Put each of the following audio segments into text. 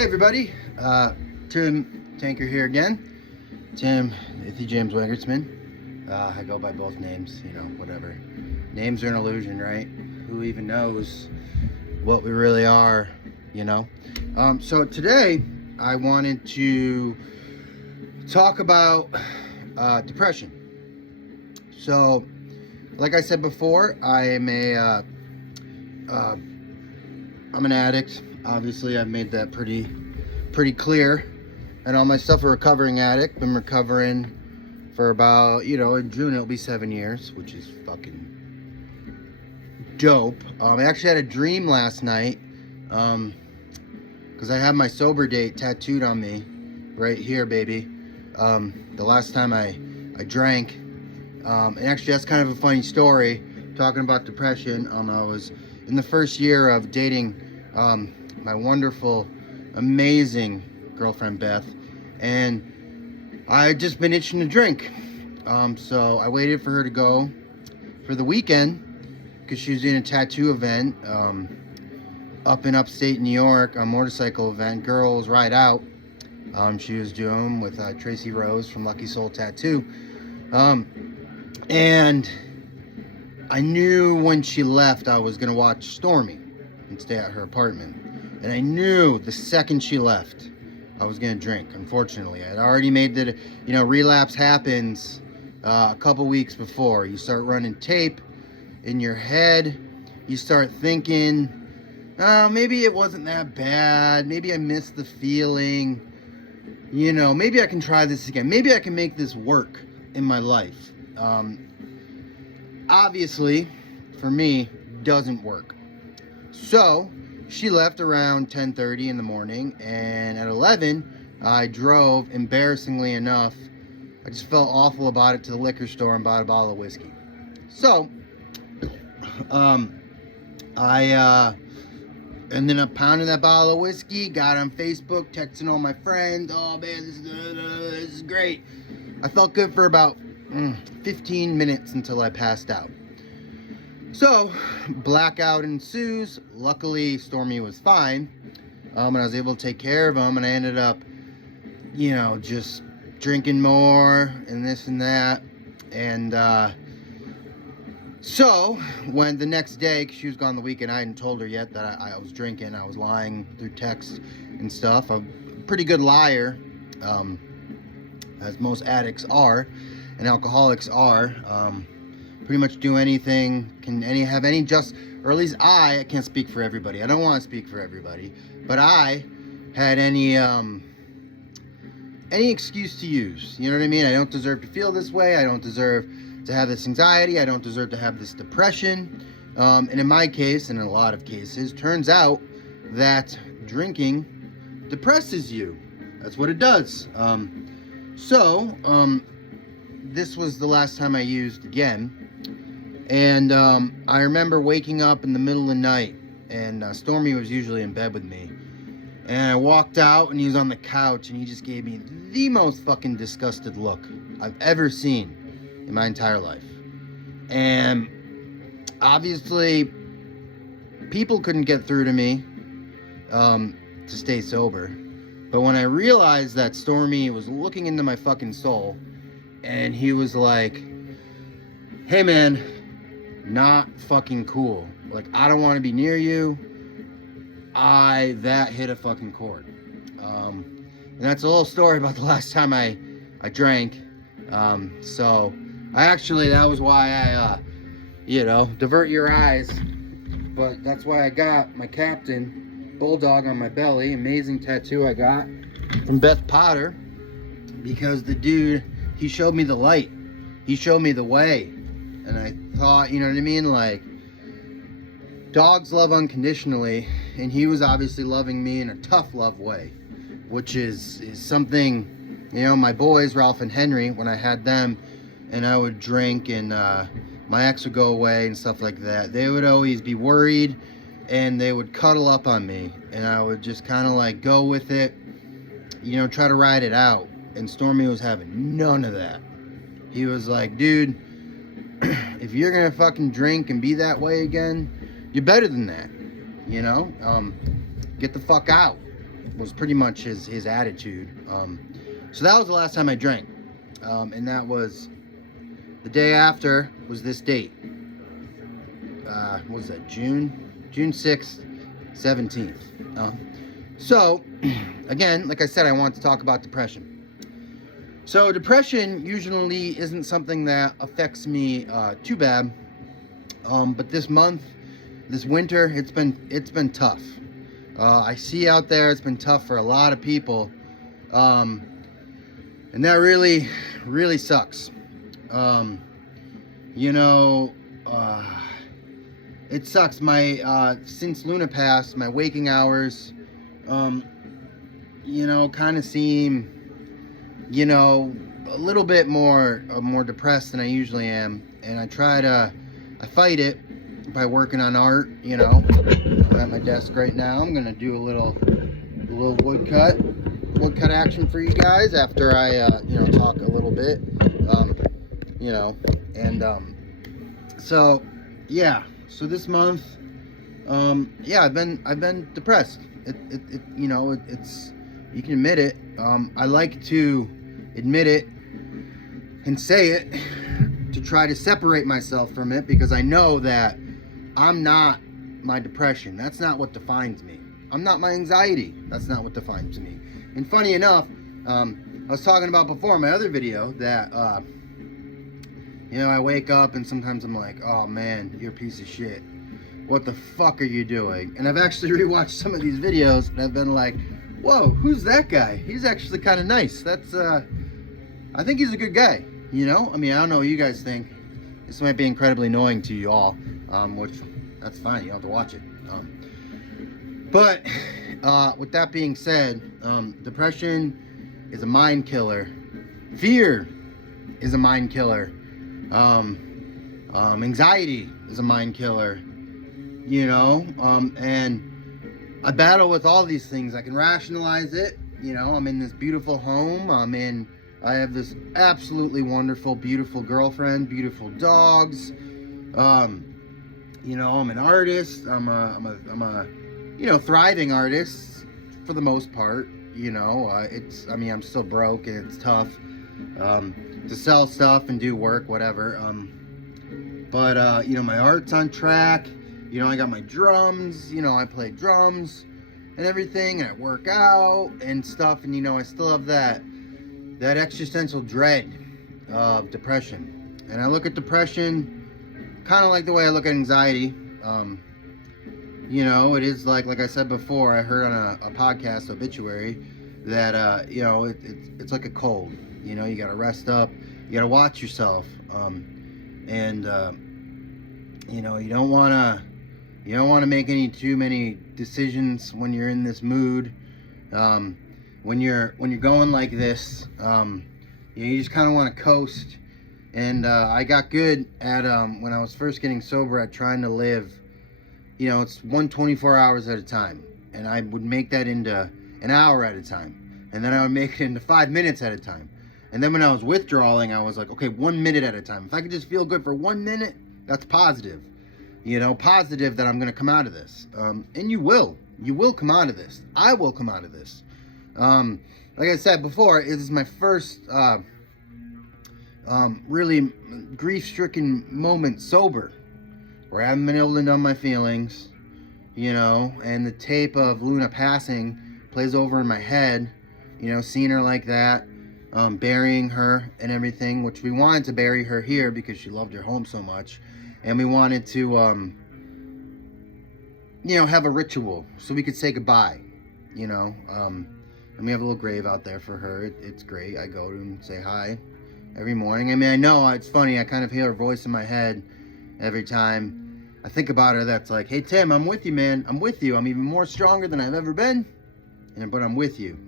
Hey everybody, Tim Tanker here again. Tim, Ithy James Wangertsman. I go by both names, whatever. Names are an illusion, right? Who even knows what we really are, So today I wanted to talk about depression. So, like I said before, I am I'm an addict. Obviously, I've made that pretty clear. And all my stuff, a recovering addict. Been recovering for about, in June it'll be 7 years, which is fucking dope. I actually had a dream last night, because I have my sober date tattooed on me, right here, baby. The last time I drank, and actually that's kind of a funny story. Talking about depression, I was in the first year of dating my wonderful, amazing girlfriend Beth, and I had just been itching to drink. So I waited for her to go for the weekend because she was doing a tattoo event up in upstate New York, a motorcycle event, Girls Ride Out. She was doing with Tracy Rose from Lucky Soul Tattoo. And I knew when she left I was going to watch Stormy and stay at her apartment. And I knew the second she left I was going to drink, unfortunately. I had already made the, relapse happens a couple weeks before. You start running tape in your head. You start thinking, maybe it wasn't that bad. Maybe I missed the feeling. Maybe I can try this again. Maybe I can make this work in my life. Obviously, for me, doesn't work. So she left around 10:30 in the morning, and at 11, I drove, embarrassingly enough, I just felt awful about it, to the liquor store and bought a bottle of whiskey. So, I ended up pounding that bottle of whiskey, got on Facebook, texting all my friends, oh man, this is great. I felt good for about 15 minutes until I passed out. So, blackout ensues. Luckily, Stormy was fine, and I was able to take care of him, and I ended up, just drinking more, and this and that, and, so, when the next day, because she was gone the weekend, I hadn't told her yet that I was drinking. I was lying through text and stuff. I'm a pretty good liar, as most addicts are, and alcoholics are. Pretty much do anything, or at least I can't speak for everybody. I don't want to speak for everybody, but I had any excuse to use. You know what I mean? I don't deserve to feel this way. I don't deserve to have this anxiety. I don't deserve to have this depression. And in my case, and in a lot of cases, turns out that drinking depresses you. That's what it does. So, this was the last time I used again. And I remember waking up in the middle of the night, and Stormy was usually in bed with me. And I walked out, and he was on the couch, and he just gave me the most fucking disgusted look I've ever seen in my entire life. And obviously, people couldn't get through to me to stay sober. But when I realized that Stormy was looking into my fucking soul, and he was like, hey man, not fucking cool. Like, I don't want to be near you. That hit a fucking chord. And that's a little story about the last time I drank. So that was why I, divert your eyes. But that's why I got my Captain Bulldog on my belly. Amazing tattoo I got from Beth Potter. Because the dude, he showed me the light. He showed me the way. And I thought, you know what I mean? Like, dogs love unconditionally, and he was obviously loving me in a tough love way, which is something, my boys, Ralph and Henry, when I had them, and I would drink, and my ex would go away and stuff like that, they would always be worried, and they would cuddle up on me, and I would just kind of like go with it, try to ride it out. And Stormy was having none of that. He was like, dude, if you're gonna fucking drink and be that way again, you're better than that. Get the fuck out. was pretty much his attitude. So that was the last time I drank, and that was the day after was this date. What was that? June 6th, 17th. So again, like I said, I want to talk about depression. So depression usually isn't something that affects me too bad, but this winter, it's been tough. I see out there it's been tough for a lot of people, and that really, really sucks. It sucks. My since Luna passed, my waking hours, kind of seem, a little bit more depressed than I usually am, and I fight it by working on art. I'm at my desk right now. I'm gonna do a little woodcut action for you guys after I talk a little bit, so yeah. So this month, I've been depressed. It's you can admit it. I like to admit it and say it to try to separate myself from it, because I know that I'm not my depression. That's not what defines me. I'm not my anxiety. That's not what defines me. And funny enough, I was talking about before in my other video that I wake up and sometimes I'm like, oh man, you're a piece of shit. What the fuck are you doing? And I've actually rewatched some of these videos and I've been like, whoa, who's that guy? He's actually kind of nice. That's, I think he's a good guy. I don't know what you guys think. This might be incredibly annoying to you all, which, that's fine. You don't have to watch it. But with that being said, depression is a mind killer. Fear is a mind killer. Anxiety is a mind killer, and I battle with all these things. I can rationalize it. I'm in this beautiful home. I have this absolutely wonderful, beautiful girlfriend, beautiful dogs. I'm an artist. I'm a thriving artist for the most part. I'm still broke and it's tough to sell stuff and do work, whatever. But my art's on track. I got my drums. I play drums and everything, and I work out and stuff. And I still have that existential dread of depression. And I look at depression kind of like the way I look at anxiety. It is like I said before, I heard on a podcast Obituary that it's like a cold. You gotta rest up, you gotta watch yourself, and you don't want to make too many decisions when you're in this mood. When you're going like this, you just kind of want to coast. And I got good at when I was first getting sober at trying to live. It's 24 hours at a time, and I would make that into an hour at a time, and then I would make it into 5 minutes at a time. And then when I was withdrawing, I was like, okay, 1 minute at a time. If I could just feel good for 1 minute, that's positive. Positive that I'm going to come out of this. And you will come out of this. I will come out of this. Like I said before, it is my first really grief-stricken moment sober, where I haven't been able to numb my feelings, and the tape of Luna passing plays over in my head, seeing her like that, burying her and everything, which we wanted to bury her here because she loved her home so much, and we wanted to, have a ritual so we could say goodbye, and we have a little grave out there for her. It's great. I go to and say hi every morning. I know it's funny. I kind of hear her voice in my head every time I think about her. That's like, hey, Tim, I'm with you, man. I'm with you. I'm even more stronger than I've ever been. But I'm with you,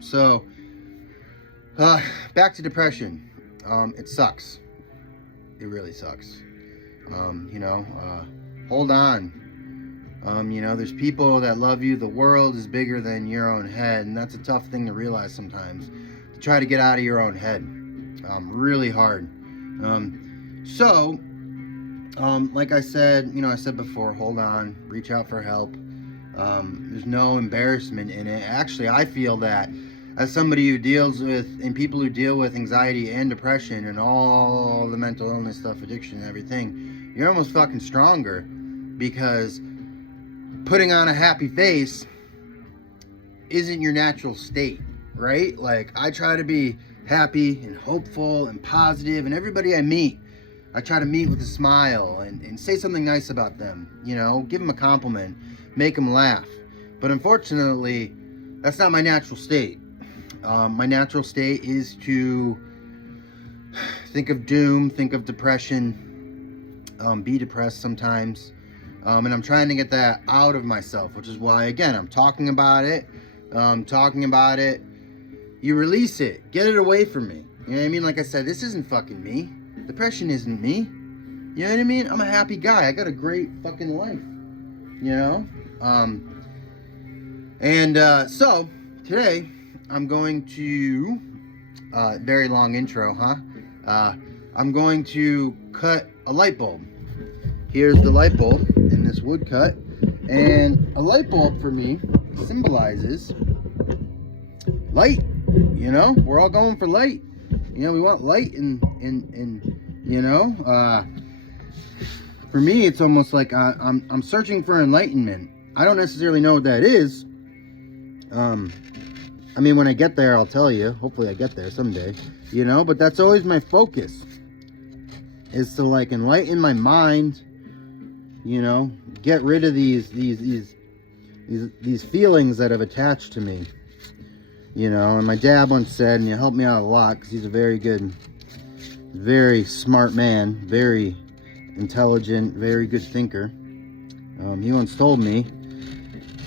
So, back to depression. It sucks. It really sucks. Hold on. There's people that love you. The world is bigger than your own head. And that's a tough thing to realize sometimes. To try to get out of your own head. Really hard. Like I said, I said before, hold on, reach out for help. There's no embarrassment in it. Actually, I feel that as somebody who deals with, and people who deal with anxiety and depression and all the mental illness stuff, addiction and everything, you're almost fucking stronger, because putting on a happy face isn't your natural state, right? Like, I try to be happy and hopeful and positive, and everybody I meet, I try to meet with a smile and say something nice about them, you know, give them a compliment, make them laugh. But unfortunately, that's not my natural state. My natural state is to think of doom, think of depression, be depressed sometimes. And I'm trying to get that out of myself, which is why, again, I'm talking about it. You release it, get it away from me. You know what I mean? Like I said, this isn't fucking me. Depression isn't me. You know what I mean? I'm a happy guy. I got a great fucking life. You know? So today I'm going to, very long intro, huh? I'm going to cut a light bulb. Here's the light bulb in this woodcut. And a light bulb for me symbolizes light. You know, we're all going for light. You know, we want light in you know, for me, it's almost like I'm searching for enlightenment. I don't necessarily know what that is. I mean, when I get there, I'll tell you. Hopefully I get there someday, you know, but that's always my focus, is to like enlighten my mind, you know, get rid of these feelings that have attached to me, you know. And my dad once said, and he helped me out a lot, because he's a very good, very smart man, very intelligent, very good thinker. He once told me,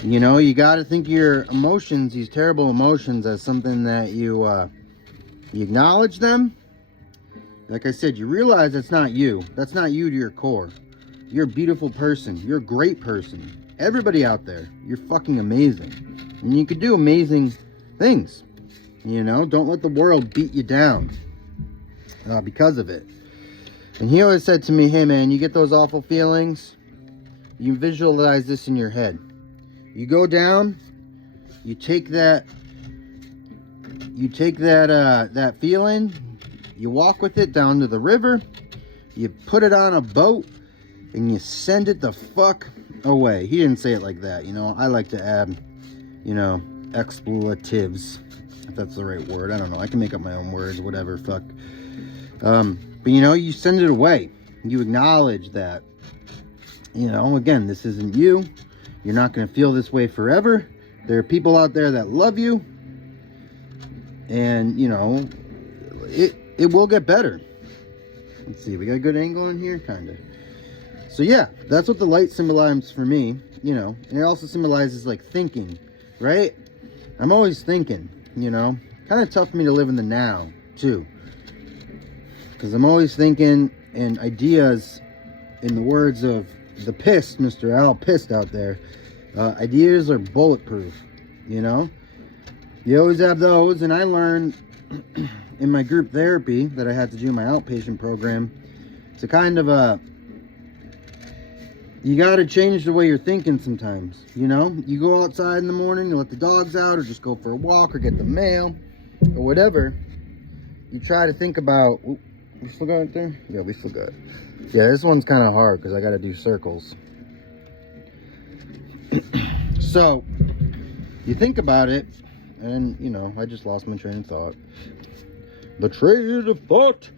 you know, you got to think of your emotions, these terrible emotions, as something that you acknowledge them. Like I said, you realize that's not you. That's not you to your core. You're a beautiful person. You're a great person. Everybody out there, you're fucking amazing. And you could do amazing things. You know, don't let the world beat you down because of it. And he always said to me, hey man, you get those awful feelings, you visualize this in your head. You go down, you take that feeling, you walk with it down to the river, you put it on a boat, and you send it the fuck away. He didn't say it like that, you know. I like to add, you know, expletives, if that's the right word. I don't know. I can make up my own words, whatever, fuck. But, you know, you send it away. You acknowledge that, you know, again, this isn't you. You're not going to feel this way forever. There are people out there that love you. And, you know, it will get better. Let's see. We got a good angle in here? Kind of. So, yeah, that's what the light symbolizes for me, you know. And it also symbolizes, like, thinking, right? I'm always thinking, you know. Kind of tough for me to live in the now, too. Because I'm always thinking, and ideas, in the words of the pissed, Mr. Al Pissed out there, ideas are bulletproof, you know. You always have those. And I learned in my group therapy that I had to do in my outpatient program, to kind of you got to change the way you're thinking sometimes, you know. You go outside in the morning, you let the dogs out, or just go for a walk, or get the mail, or whatever. You try to think about, we still got it there? Yeah, we still got it. Yeah, this one's kind of hard because I got to do circles. So, you think about it, and, you know, I just lost my train of thought. The train of thought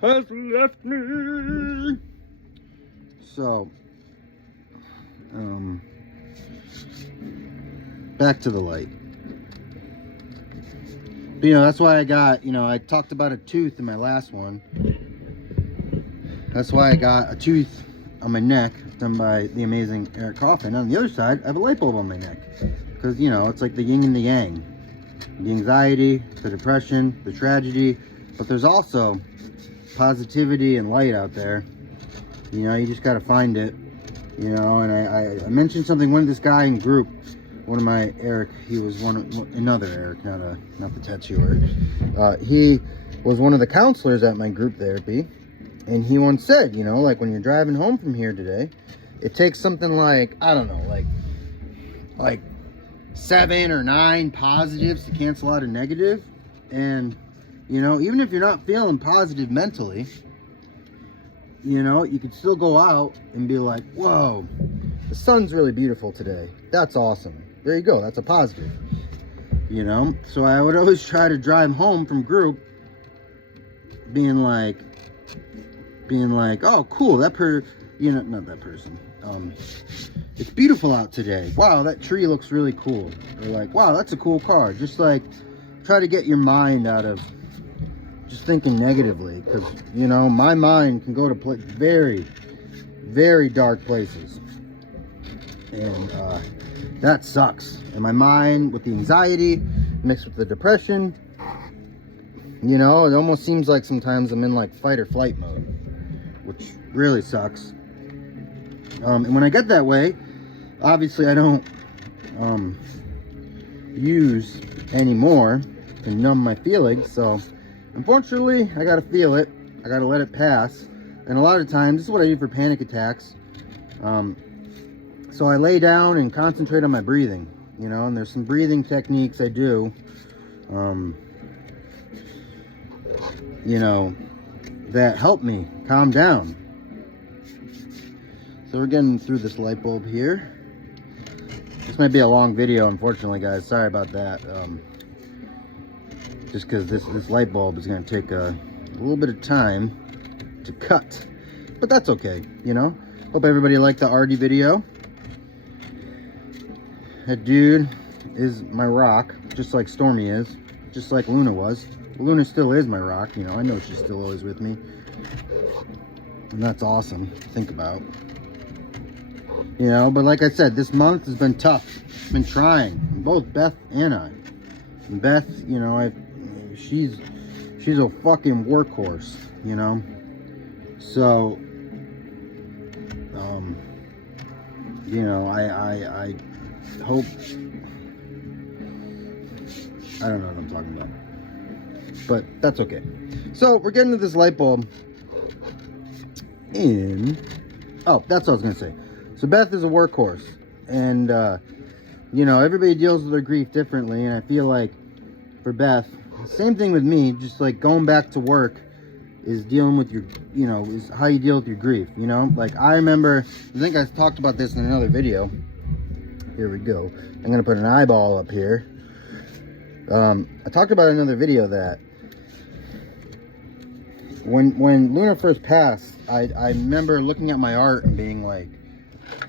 has left me. So, back to the light. But, you know, that's why I got, you know, I talked about a tooth in my last one. That's why I got a tooth on my neck done by the amazing Eric Coffin. On the other side, I have a light bulb on my neck. Because, you know, it's like the yin and the yang. The anxiety, the depression, the tragedy. But there's also positivity and light out there. You know, you just got to find it. You know, and I mentioned something, one of this guy in group, one of my Eric, he was another Eric, not the tattooer. He was one of the counselors at my group therapy. And he once said, you know, like when you're driving home from here today, it takes something like, I don't know, like like 7 or 9 positives to cancel out a negative. And, you know, even if you're not feeling positive mentally, you know, you could still go out and be like, whoa, the sun's really beautiful today. That's awesome. There you go. That's a positive. You know, so I would always try to drive home from group being like, oh, cool, not that person. It's beautiful out today. Wow, that tree looks really cool. Or like, wow, that's a cool car. Just like, try to get your mind out of just thinking negatively, because, you know, my mind can go to very, very dark places. And that sucks. And my mind, with the anxiety mixed with the depression, you know, it almost seems like sometimes I'm in like fight or flight mode, which really sucks. And when I get that way, obviously I don't use anymore to numb my feelings. So unfortunately, I gotta feel it. I gotta let it pass. And a lot of times, this is what I do for panic attacks. So I lay down and concentrate on my breathing, you know, and there's some breathing techniques I do, you know, that help me calm down. So we're getting through this light bulb here. This might be a long video, unfortunately, guys. Sorry about that. Just because this light bulb is going to take a little bit of time to cut. But that's okay, you know. Hope everybody liked the Artie video. That dude is my rock, just like Stormy is, just like Luna was. Luna still is my rock, you know. I know she's still always with me. And that's awesome to think about. You know, but like I said, this month has been tough. It's been trying. Both Beth and I. And Beth, you know, she's a fucking workhorse, you know. So, you know, I hope, I don't know what I'm talking about, but that's okay. So we're getting to this light bulb oh, that's what I was gonna say. So Beth is a workhorse, and you know, everybody deals with their grief differently, and I feel like for Beth, same thing with me, just like going back to work is dealing with your, you know, is how you deal with your grief, you know. Like I remember, I think I talked about this in another video. Here we go. I'm gonna put an eyeball up here. I talked about in another video that when Luna first passed, I remember looking at my art and being like,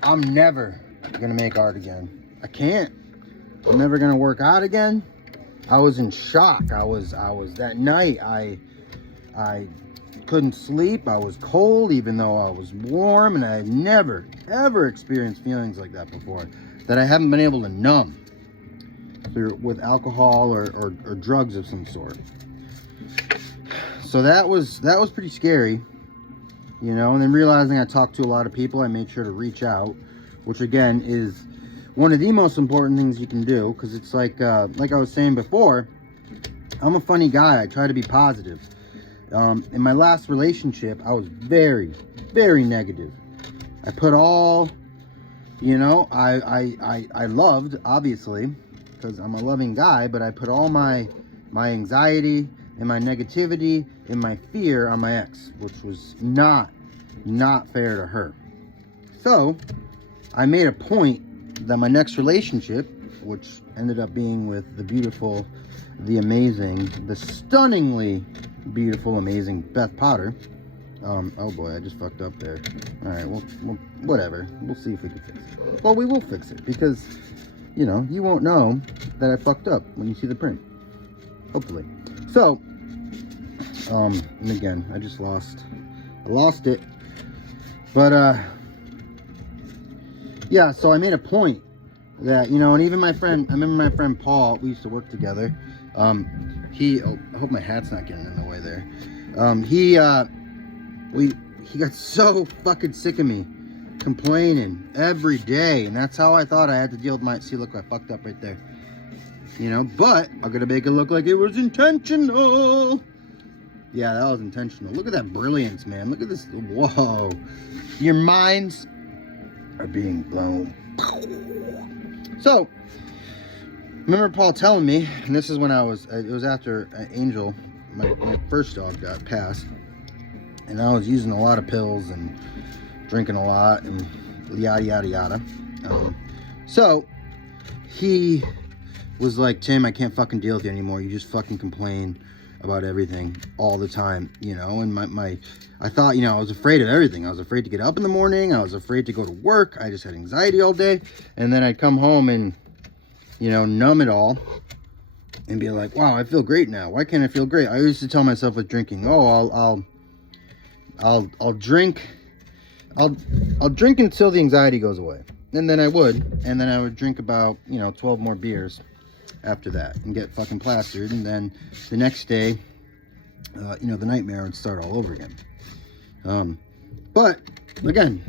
I'm never gonna make art again. I can't. I'm never gonna work out again. I was in shock. I was that night. I couldn't sleep. I was cold, even though I was warm, and I had never ever experienced feelings like that before, that I haven't been able to numb with alcohol or drugs of some sort. So that was pretty scary, you know. And then realizing I talked to a lot of people, I made sure to reach out, which again is one of the most important things you can do, because it's like I was saying before, I'm a funny guy. I try to be positive. In my last relationship, I was very, very negative. I put all, you know, I loved, obviously, because I'm a loving guy, but I put all my anxiety and my negativity and my fear on my ex, which was not fair to her. So I made a point that my next relationship, which ended up being with the beautiful, the amazing, the stunningly beautiful, amazing Beth Potter. Oh boy, I just fucked up there. All right, well, whatever. We'll see if we can fix it. Well, we will fix it, because, you know, you won't know that I fucked up when you see the print. Hopefully. So, and again, I lost it. But, yeah, so I made a point that, you know, and even I remember my friend Paul, we used to work together. I hope my hat's not getting in the way there. He got so fucking sick of me complaining every day, and that's how I thought I had to deal with my, see, look, I fucked up right there. You know, but I'm gonna make it look like it was intentional. Yeah, that was intentional. Look at that brilliance, man. Look at this. Whoa. Your minds are being blown. So, remember Paul telling me, and this is when it was after Angel, my first dog, got passed, and I was using a lot of pills and drinking a lot and yada yada yada. So he was like, Tim, I can't fucking deal with you anymore. You just fucking complain about everything all the time, you know. And I thought, you know, I was afraid of everything. I was afraid to get up in the morning. I was afraid to go to work. I just had anxiety all day. And then I'd come home and, you know, numb it all and be like, wow, I feel great now. Why can't I feel great? I used to tell myself with drinking, oh, I'll drink until the anxiety goes away. And then I would drink about, you know, 12 more beers after that and get fucking plastered. And then the next day, you know, the nightmare would start all over again. But again,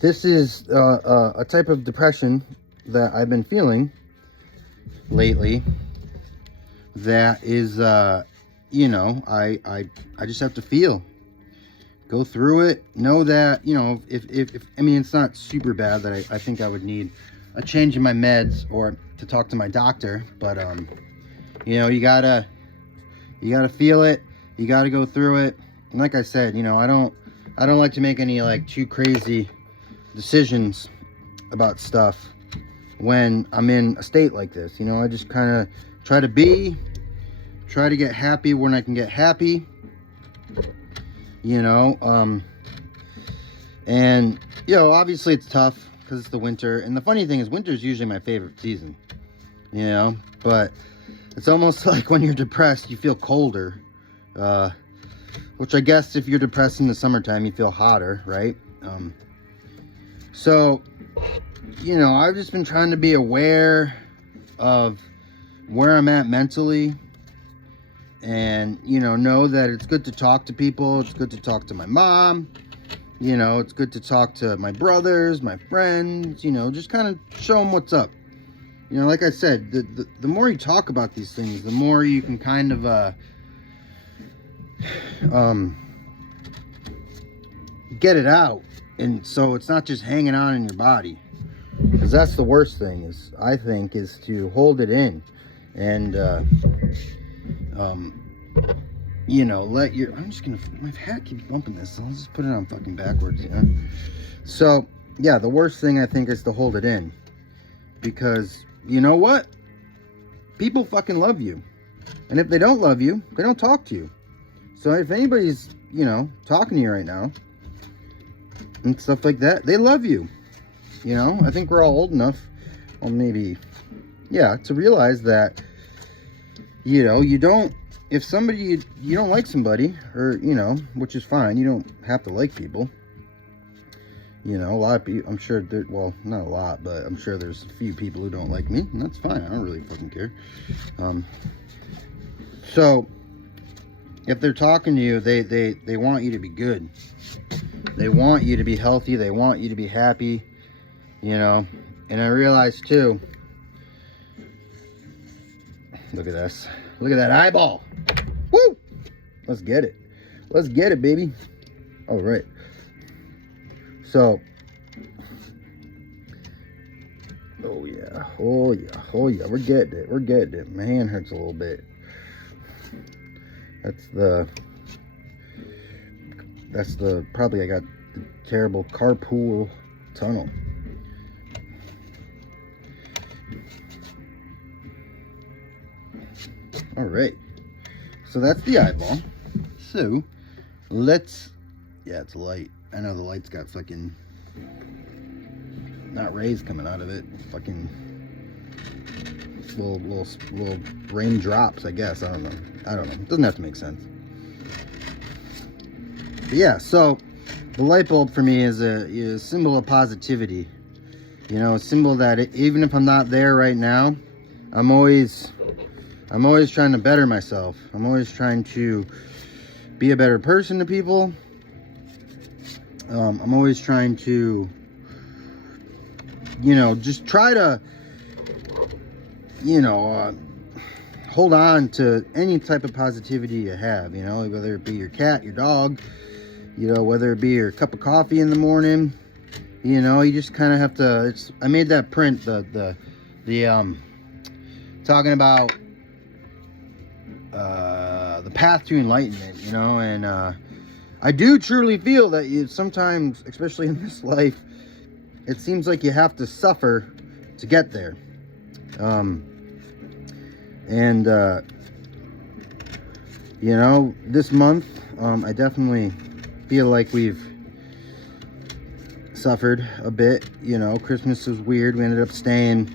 this is a type of depression that I've been feeling lately that is, you know, I just have to go through it, know that, you know, if I mean, it's not super bad that I think I would need a change in my meds or to talk to my doctor, but you know, you gotta feel it, you gotta go through it. And like I said, you know, I don't like to make any like too crazy decisions about stuff when I'm in a state like this. You know, I just kind of try to get happy when I can get happy, you know. And you know, obviously it's tough because it's the winter, and the funny thing is winter is usually my favorite season, you know. But it's almost like when you're depressed you feel colder, which I guess if you're depressed in the summertime you feel hotter, right? So you know, I've just been trying to be aware of where I'm at mentally, and you know that it's good to talk to people. It's good to talk to my mom, you know, it's good to talk to my brothers, my friends, you know, just kind of show them what's up. You know, like I said, the more you talk about these things, the more you can kind of get it out, and so it's not just hanging on in your body, because that's the worst thing, is I think, is to hold it in and you know, I'm just gonna, my hat keeps bumping this, so I'll just put it on fucking backwards, you know. So yeah, the worst thing I think is to hold it in, because you know what, people fucking love you, and if they don't love you, they don't talk to you. So if anybody's, you know, talking to you right now and stuff like that, they love you. You know, I think we're all old enough, or maybe, yeah, to realize that, you know, you don't, if somebody, you don't like somebody, or, you know, which is fine, you don't have to like people. You know, a lot of people, I'm sure, well, not a lot, but I'm sure there's a few people who don't like me, and that's fine, I don't really fucking care. So, if they're talking to you, they want you to be good. They want you to be healthy, they want you to be happy, you know. And I realized too, look at this, look at that eyeball. Woo! Let's get it. Let's get it, baby. All right. So, oh yeah, oh yeah, oh yeah, we're getting it, we're getting it. My hand hurts a little bit. That's the, probably I got the terrible carpal tunnel. All right, so that's the eyeball. So let's, yeah, it's light. I know the light's got fucking, not rays coming out of it, fucking little raindrops, I guess. I don't know. It doesn't have to make sense. But yeah, so the light bulb for me is a symbol of positivity. You know, a symbol that even if I'm not there right now, I'm always trying to better myself. I'm always trying to be a better person to people. I'm always trying to, you know, just try to, you know, hold on to any type of positivity you have, you know, whether it be your cat, your dog, you know, whether it be your cup of coffee in the morning, You know, you just kind of have to. I made that print. The talking about the path to enlightenment. You know, and I do truly feel that sometimes, especially in this life, it seems like you have to suffer to get there. You know, this month, I definitely feel like we've suffered a bit. You know, Christmas was weird. We ended up staying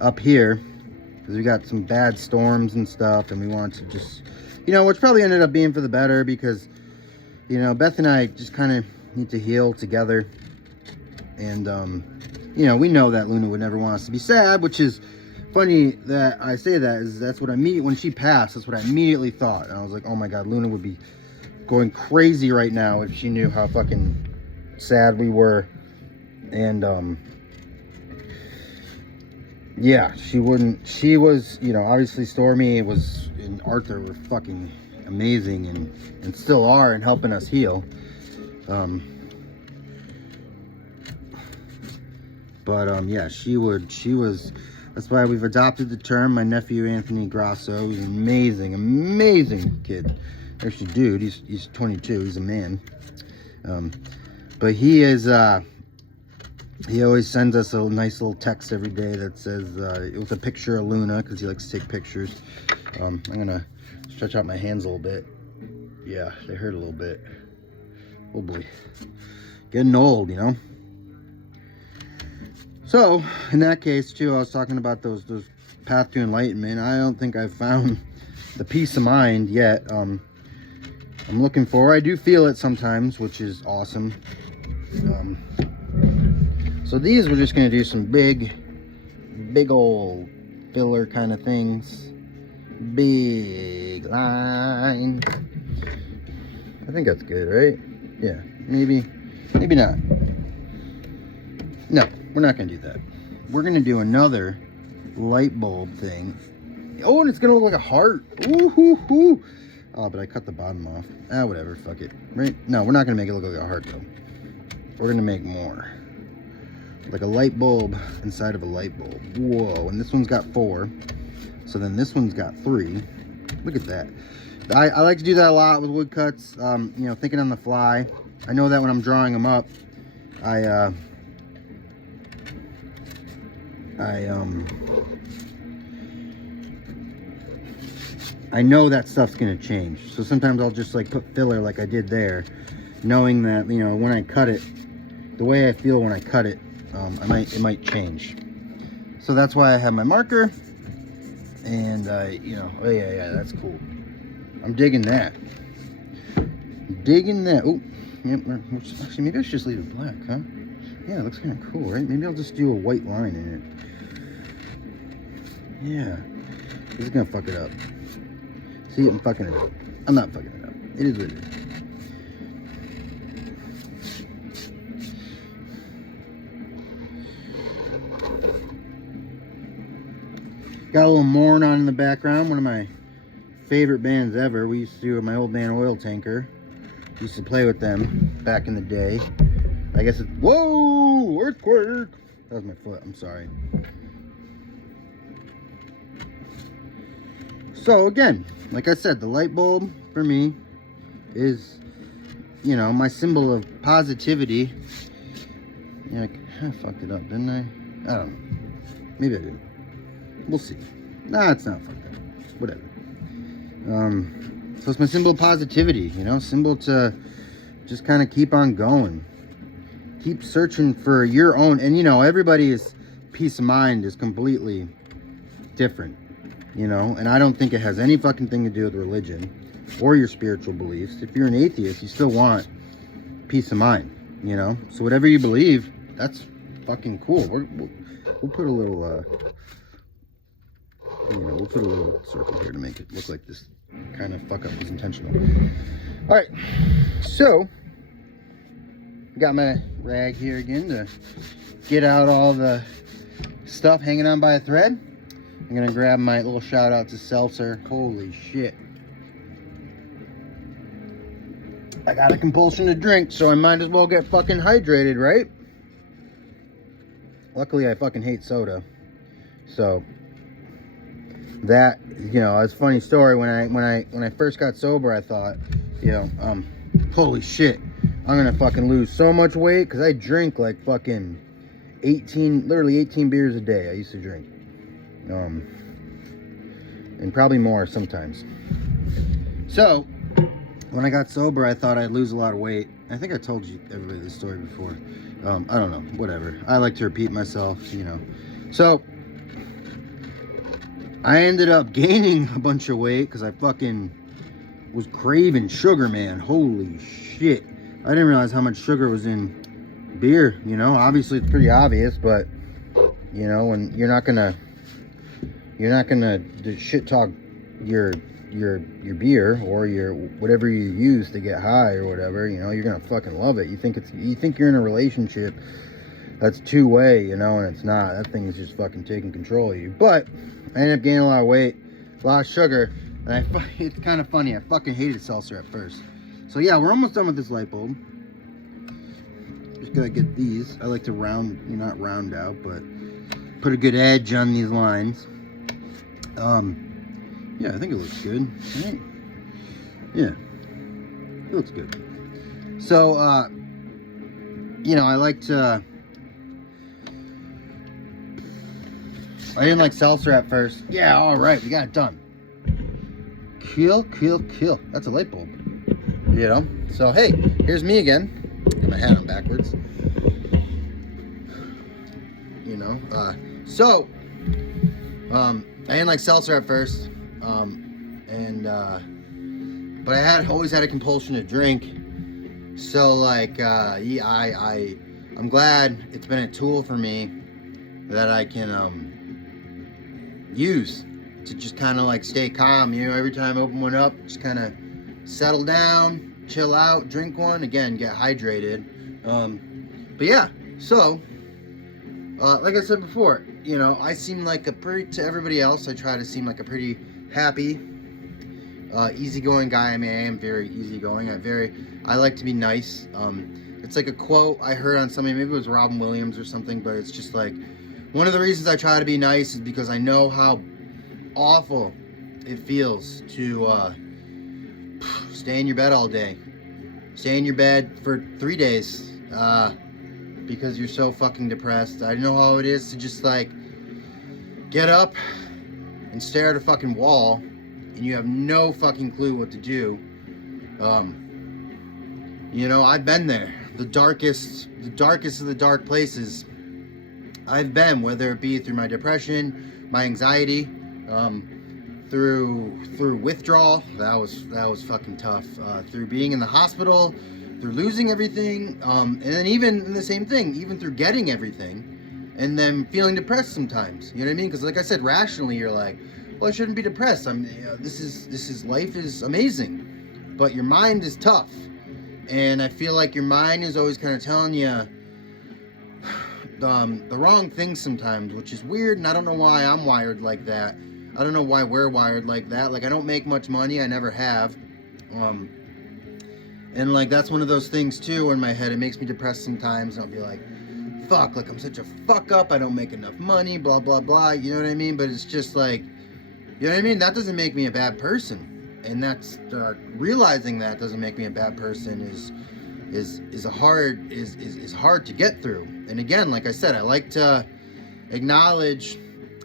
up here because we got some bad storms and stuff, and we wanted to just, you know, which probably ended up being for the better because, you know, Beth and I just kind of need to heal together. And you know, we know that Luna would never want us to be sad, which is funny that I say that. Is that's what when she passed, that's what I immediately thought. And I was like, oh my god, Luna would be going crazy right now if she knew how fucking sad we were. And yeah, she wouldn't. She was, you know, obviously Stormy and Arthur were fucking amazing and still are, and helping us heal. Yeah, she was, that's why we've adopted the term. My nephew, Anthony Grasso, is an amazing kid. Actually, dude, he's 22, he's a man. But he is, he always sends us a nice little text every day that says, with a picture of Luna, because he likes to take pictures. I'm gonna stretch out my hands a little bit. Yeah, they hurt a little bit. Oh boy. Getting old, you know? So, in that case, too, I was talking about those path to enlightenment. I don't think I've found the peace of mind yet. I'm looking for. I do feel it sometimes, which is awesome. So these, we're just going to do some big old filler kind of things. Big line. I think that's good, right? Yeah, maybe not. No, we're not going to do that. We're going to do another light bulb thing. Oh, and it's going to look like a heart. Ooh, hoo, hoo. Oh, but I cut the bottom off. Whatever, fuck it. Right? No, we're not going to make it look like a heart, though. We're going to make more. Like a light bulb inside of a light bulb. Whoa, and this one's got 4. So then this one's got 3. Look at that. I like to do that a lot with woodcuts. You know, thinking on the fly. I know that when I'm drawing them up, I know that stuff's gonna change. So sometimes I'll just like put filler like I did there, knowing that, you know, when I cut it, the way I feel when I cut it, it might change. So that's why I have my marker, and you know, oh yeah, that's cool. I'm digging that. Oh, yep. Actually, maybe I should just leave it black, huh? Yeah, it looks kind of cool, right? Maybe I'll just do a white line in it. Yeah, this is gonna fuck it up. See, I'm fucking it up. I'm not fucking it up. It is what it is. Got a little Mourn on in the background. One of my favorite bands ever. We used to, my old band Oil Tanker, used to play with them back in the day. I guess it's, whoa, earthquake. That was my foot, I'm sorry. So again, like I said, the light bulb for me is, you know, my symbol of positivity. Yeah, I kind of fucked it up, didn't I? I don't know. Maybe I didn't. We'll see. Nah, it's not fucked up. Whatever. So it's my symbol of positivity, you know, symbol to just kind of keep on going. Keep searching for your own, and you know, everybody's peace of mind is completely different, you know, and I don't think it has any fucking thing to do with religion or your spiritual beliefs. If you're an atheist, you still want peace of mind, you know, so whatever you believe, that's fucking cool. We'll put a little, you know, we'll put a little circle here to make it look like this kind of fuck up is intentional. All right, so got my rag here again to get out all the stuff hanging on by a thread. I'm gonna grab my little shout out to Seltzer. Holy shit. I got a compulsion to drink, so I might as well get fucking hydrated, right? luckily I fucking hate soda. So that, you know, it's a funny story. When I first got sober, I thought, you know, holy shit, I'm gonna fucking lose so much weight, because I drink like fucking literally 18 beers a day I used to drink. And probably more sometimes. So when I got sober, I thought I'd lose a lot of weight. I think I told you everybody this story before. I don't know, whatever. I like to repeat myself, you know. So I ended up gaining a bunch of weight because I fucking was craving sugar, man. Holy shit. I didn't realize how much sugar was in beer, you know. Obviously it's pretty obvious, but you know, when you're not gonna shit talk your beer or your whatever you use to get high or whatever, you know, you're gonna fucking love it. You think you're in a relationship that's two-way, you know, and it's not. That thing is just fucking taking control of you. But I ended up gaining a lot of weight, a lot of sugar, and it's kind of funny. I fucking hated seltzer at first. So yeah, we're almost done with this light bulb. Just gotta get these. I like to not round out, but put a good edge on these lines. Yeah, I think it looks good. Right? Yeah, it looks good. So, you know, I didn't like seltzer at first. Yeah, all right, we got it done. Kill. That's a light bulb. You know? So, hey, here's me again. Get my hat on backwards. You know? I didn't like seltzer at first. But I always had a compulsion to drink. So, like, yeah, I'm glad it's been a tool for me that I can, use to just kind of like stay calm. You know, every time I open one up, just kind of settle down, chill out, drink one, again, get hydrated. But yeah, so like I said before, you know, I seem like to everybody else, I try to seem like a pretty happy, easygoing guy. I mean, I am very easygoing. I like to be nice. It's like a quote I heard on somebody, maybe it was Robin Williams or something, but it's just like, one of the reasons I try to be nice is because I know how awful it feels to stay in your bed all day. Stay in your bed for 3 days because you're so fucking depressed. I know how it is to just like get up and stare at a fucking wall and you have no fucking clue what to do. You know, I've been there. The darkest of the dark places I've been, whether it be through my depression, my anxiety, through withdrawal. That was fucking tough. Through being in the hospital, through losing everything, and then even in the same thing, even through getting everything, and then feeling depressed sometimes. You know what I mean? Because like I said, rationally you're like, well, I shouldn't be depressed. This is life is amazing, but your mind is tough, and I feel like your mind is always kind of telling you the wrong things sometimes, which is weird, and I don't know why I'm wired like that. I don't know why we're wired like that. Like, I don't make much money, I never have, and like that's one of those things too in my head. It makes me depressed sometimes, and I'll be like, fuck, like I'm such a fuck up, I don't make enough money, blah blah blah, you know what I mean? But it's just like, you know what I mean? That doesn't make me a bad person, and that's realizing that doesn't make me a bad person is hard to get through. And again, like I said, I like to acknowledge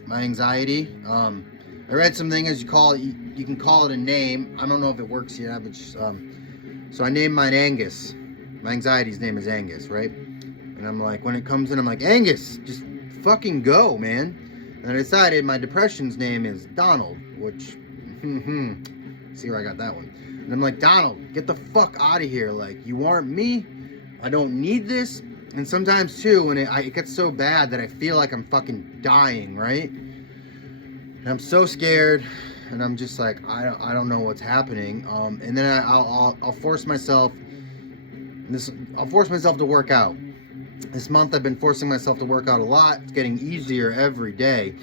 my anxiety. I read something, as you can call it a name. I don't know if it works yet, but so I named mine Angus. My anxiety's name is Angus, right? And I'm like, when it comes in, I'm like, Angus, just fucking go, man. And I decided my depression's name is Donald, which, see where I got that one. And I'm like, Donald, get the fuck out of here. Like, you aren't me. I don't need this. And sometimes, too, when it gets so bad that I feel like I'm fucking dying, right? And I'm so scared. And I'm just like, I don't know what's happening. And then I'll force myself. I'll force myself to work out. This month I've been forcing myself to work out a lot. It's getting easier every day.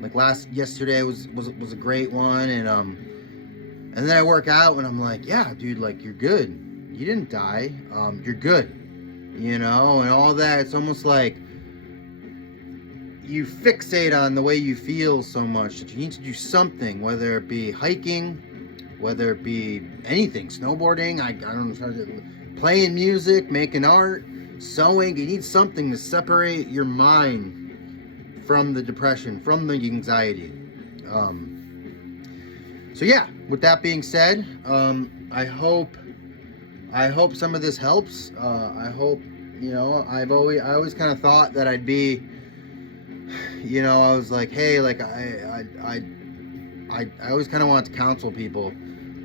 Like yesterday was a great one, and then I work out and I'm like, yeah, dude, like, you're good. You didn't die. You're good. You know, and all that. It's almost like you fixate on the way you feel so much that you need to do something, whether it be hiking, whether it be anything, snowboarding, I don't know, playing music, making art, sewing. You need something to separate your mind from the depression, from the anxiety. So yeah, with that being said, I hope some of this helps. I hope, you know, I always kind of thought that I'd be, you know, I was like, hey, like I always kind of wanted to counsel people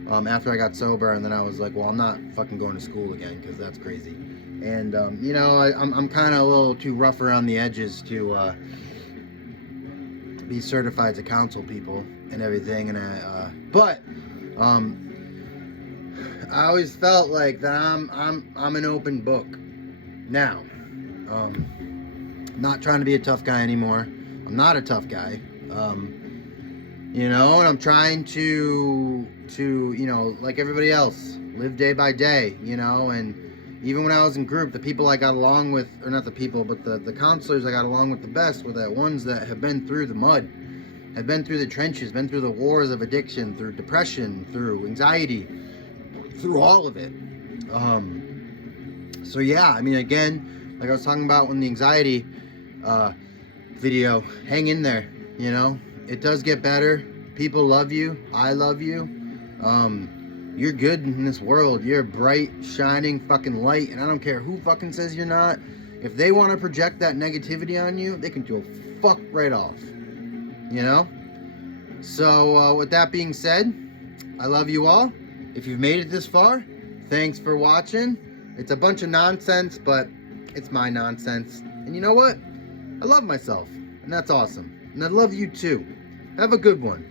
after I got sober, and then I was like, well, I'm not fucking going to school again because that's crazy. And you know, I'm kind of a little too rough around the edges to be certified to counsel people and everything. And but I always felt like that I'm an open book now. Not trying to be a tough guy anymore. I'm not a tough guy. You know, and I'm trying to, you know, like everybody else, live day by day, you know. And even when I was in group, the people I got along with, or not the people, but the counselors I got along with the best were the ones that have been through the mud, have been through the trenches, been through the wars of addiction, through depression, through anxiety, through all of it. So yeah, I mean, again, like I was talking about in the anxiety video, hang in there, you know. It does get better. People love you. I love you. You're good in this world. You're a bright, shining fucking light, and I don't care who fucking says you're not. If they want to project that negativity on you, they can do a fuck right off. You know? So, with that being said, I love you all. If you've made it this far, thanks for watching. It's a bunch of nonsense, but it's my nonsense. And you know what? I love myself, and that's awesome. And I love you too. Have a good one.